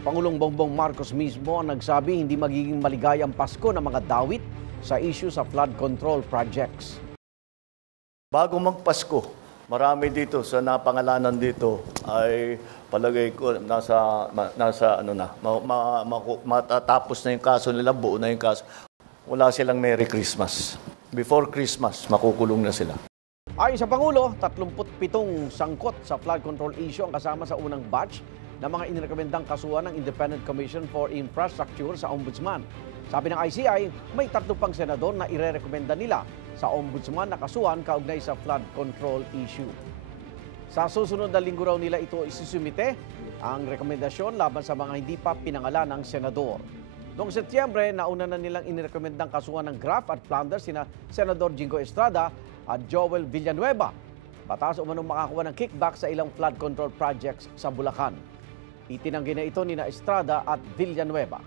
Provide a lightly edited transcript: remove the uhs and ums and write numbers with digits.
Si Pangulong Bongbong Marcos mismo ang nagsabi hindi magiging maligayang Pasko ng mga dawit sa issue sa flood control projects. Bago magpasko, marami dito sa napangalanan dito ay palagay ko nasa ano na, matatapos na yung kaso nila, buo na yung kaso. Wala silang Merry Christmas. Before Christmas, makukulong na sila. Ayon sa Pangulo, 37 sangkot sa flood control issue ang kasama sa unang batch ng mga inirekomendang kasuhan ng Independent Commission for Infrastructure sa Ombudsman. Sabi ng ICI, may 3 pang senador na irerekomenda nila sa Ombudsman na kasuhan kaugnay sa flood control issue. Sa susunod na linggo raw nila ito isusumite ang rekomendasyon laban sa mga hindi pa pinangalan ng senador. Noong Setyembre, nauna na nilang inirekomendang kasuhan ng graft at plunder sina Senador Jingo Estrada at Joel Villanueva. Batas umanong makakuha ng kickback sa ilang flood control projects sa Bulacan. Itinanggi na ito ni Estrada at Villanueva.